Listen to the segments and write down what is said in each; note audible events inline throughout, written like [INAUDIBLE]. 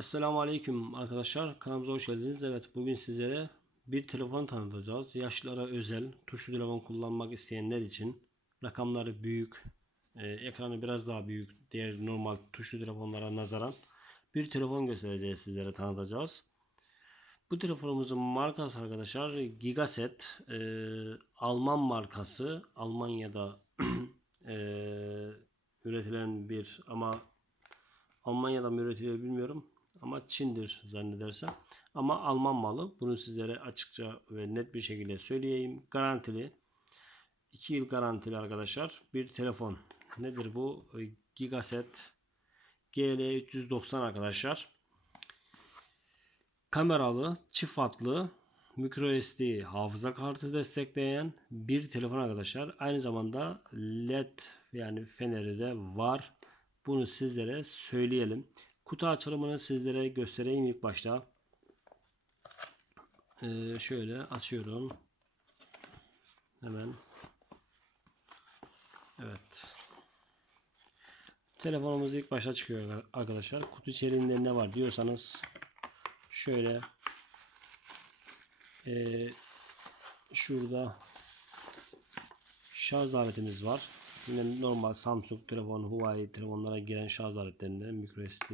Esselamu Aleyküm arkadaşlar. Kanalımıza hoş geldiniz. Evet bugün sizlere bir telefon tanıtacağız. Yaşlılara özel tuşlu telefon kullanmak isteyenler için rakamları büyük, e, ekranı biraz daha büyük diğer normal tuşlu telefonlara nazaran bir telefon göstereceğiz sizlere tanıtacağız. Bu telefonumuzun markası arkadaşlar Gigaset. E, Alman markası. Almanya'da [CLEARS THROAT] e, üretilen bir ama Almanya'da mı üretiliyor bilmiyorum. Ama Çin'dir zannedersem. Ama Alman malı. Bunu sizlere açıkça ve net bir şekilde söyleyeyim. Garantili. 2 yıl garantili arkadaşlar. Bir telefon. Nedir bu? Gigaset GL390 arkadaşlar. Kameralı, çift hatlı, microSD hafıza kartı destekleyen bir telefon arkadaşlar. Aynı zamanda LED yani feneri de var. Bunu sizlere söyleyelim. Kutu açılımını sizlere göstereyim ilk başta. Ee, şöyle açıyorum. Hemen. Evet. Telefonumuz ilk başta çıkıyor arkadaşlar. Kutu içerisinde ne var diyorsanız şöyle ee, şurada şarj aletimiz var. Yine normal Samsung telefon, Huawei telefonlara giren şarj aletlerinden micro SD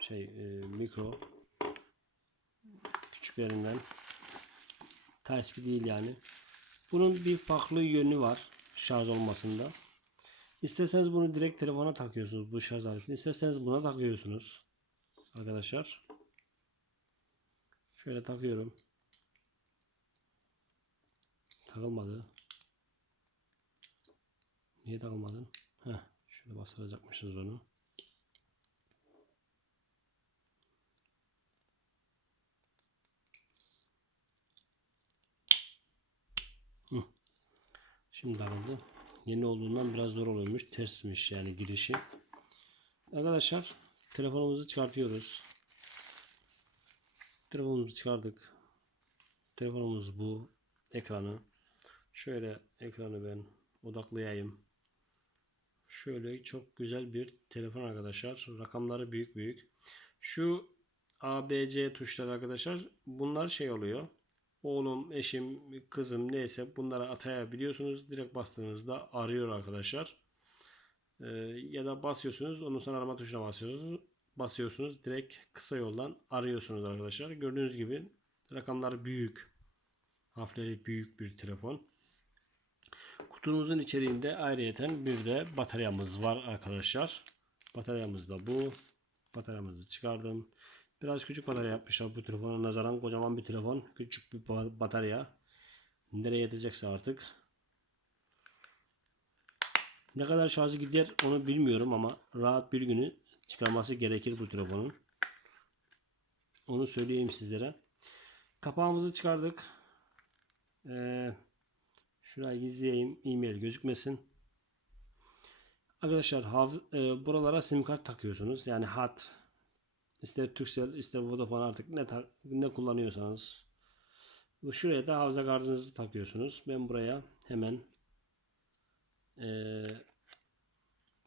şey e, mikro küçüklerinden Type-C değil yani. Bunun bir farklı yönü var şarj olmasında. İsterseniz bunu direkt telefona takıyorsunuz bu şarj aletini. İsterseniz buna takıyorsunuz. Arkadaşlar. Şöyle takıyorum. Takılmadı. Niye takılmadın? Heh, şöyle bastıracakmışız onu. Hı. Şimdi takıldı. Yeni olduğundan biraz zor oluyormuş. Tersmiş yani girişi. Arkadaşlar telefonumuzu çıkartıyoruz. Telefonumuzu çıkardık. Telefonumuz bu. Ekranı. Şöyle ekranı ben odaklayayım. Şöyle çok güzel bir telefon arkadaşlar. Rakamları büyük büyük. Şu ABC tuşları arkadaşlar bunlar şey oluyor. Oğlum, eşim, kızım neyse bunlara atayabiliyorsunuz. Direkt bastığınızda arıyor arkadaşlar. Ee, ya da basıyorsunuz. Ondan sonra arama tuşuna basıyorsunuz. Basıyorsunuz. Direkt kısa yoldan arıyorsunuz arkadaşlar. Gördüğünüz gibi rakamları büyük. Harfleri büyük bir telefon. Kutumuzun içeriğinde ayrıyeten bir de bataryamız var arkadaşlar. Bataryamız da bu. Bataryamızı çıkardım. Biraz küçük batarya yapmışlar bu telefona nazaran. Kocaman bir telefon. Küçük bir batarya. Nereye yetecekse artık. Ne kadar şarjı gider onu bilmiyorum ama rahat bir günü çıkarması gerekir bu telefonun. Onu söyleyeyim sizlere. Kapağımızı çıkardık. Eee Şurayı gizleyeyim. E-mail gözükmesin. Arkadaşlar e, buralara sim kart takıyorsunuz. Yani hat ister Turkcell ister Vodafone artık ne ne kullanıyorsanız. Bu şuraya da hafıza kartınızı takıyorsunuz. Ben buraya hemen e,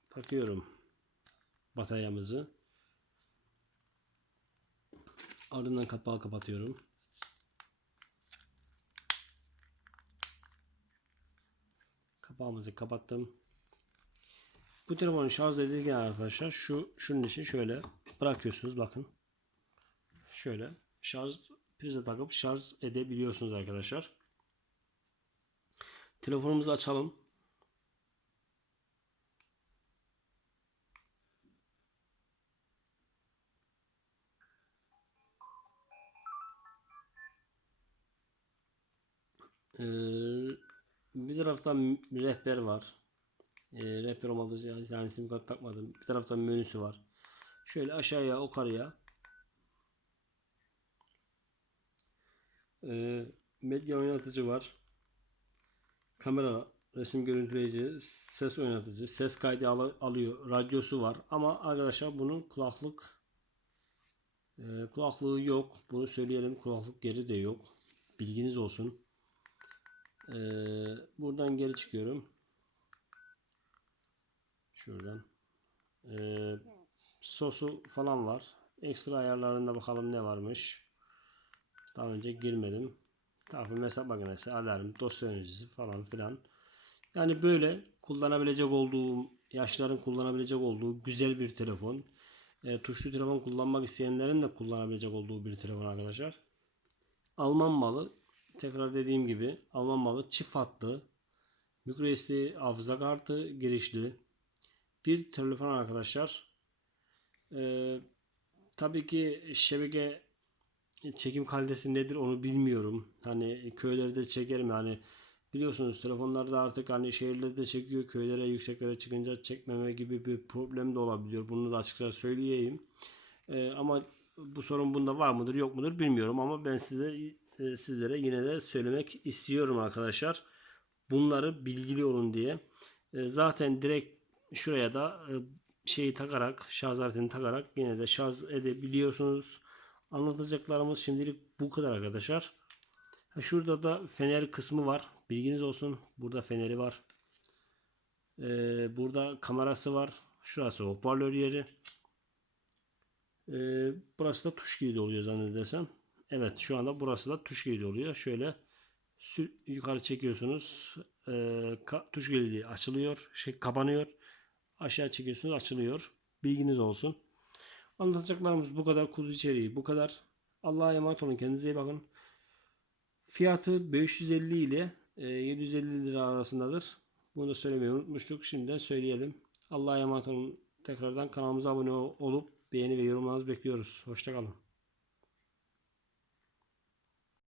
takıyorum bataryamızı. Ardından kapağı kapatıyorum. Kapağımızı kapattım. Bu telefonu şarj edilirken arkadaşlar şu şunun için şöyle bırakıyorsunuz bakın. Şöyle şarj prize takıp şarj edebiliyorsunuz arkadaşlar. Telefonumuzu açalım. Ee, bir taraftan rehber var. E, rehber olmadığı yani sim kart takmadım. Bir taraftan menüsü var. Şöyle aşağıya yukarıya e, medya oynatıcı var. Kamera, resim görüntüleyici, ses oynatıcı, ses kaydı al alıyor, radyosu var. Ama arkadaşlar bunun kulaklık e, kulaklığı yok. Bunu söyleyelim. Kulaklık geri de yok. Bilginiz olsun. Ee, buradan geri çıkıyorum. Şuradan. Ee, sosu falan var. Ekstra ayarlarında bakalım ne varmış. Daha önce girmedim. Takvim hesap makinesi, alarm, dosya yöneticisi falan filan. Yani böyle kullanabilecek olduğum, yaşların kullanabilecek olduğu güzel bir telefon. E, tuşlu telefon kullanmak isteyenlerin de kullanabilecek olduğu bir telefon arkadaşlar. Alman malı. Tekrar dediğim gibi Alman malı çift hatlı. MicroSD hafıza kartı girişli. Bir telefon arkadaşlar. Ee, tabii ki şebeke çekim kalitesi nedir onu bilmiyorum. Hani köylerde çekerim yani biliyorsunuz telefonlarda artık hani şehirlerde çekiyor köylere yükseklere çıkınca çekmeme gibi bir problem de olabiliyor. Bunu da açıkça söyleyeyim. Ee, ama bu sorun bunda var mıdır yok mudur bilmiyorum ama ben size sizlere yine de söylemek istiyorum arkadaşlar. Bunları bilgili olun diye. E, zaten direkt şuraya da e, şeyi takarak şarj aletini takarak yine de şarj edebiliyorsunuz. Anlatacaklarımız şimdilik bu kadar arkadaşlar. Şurada da fener kısmı var. Bilginiz olsun. Burada feneri var. Burada kamerası var. Şurası hoparlör yeri. Burası da tuş kilidi oluyor zannedersem. Evet şu anda burası da tuş kilidi oluyor. Şöyle yukarı çekiyorsunuz. Ka- tuş kilidi açılıyor. Şey kapanıyor. Aşağı çekiyorsunuz açılıyor. Bilginiz olsun. Anlatacaklarımız bu kadar. Kuzu içeriği bu kadar. Allah'a emanet olun. Kendinize iyi bakın. Fiyatı 550 ile e, 750 lira arasındadır. Bunu da söylemeyi unutmuştuk. Şimdiden söyleyelim. Allah'a emanet olun. Tekrardan kanalımıza abone ol- olup beğeni ve yorumlarınızı bekliyoruz. Hoşçakalın.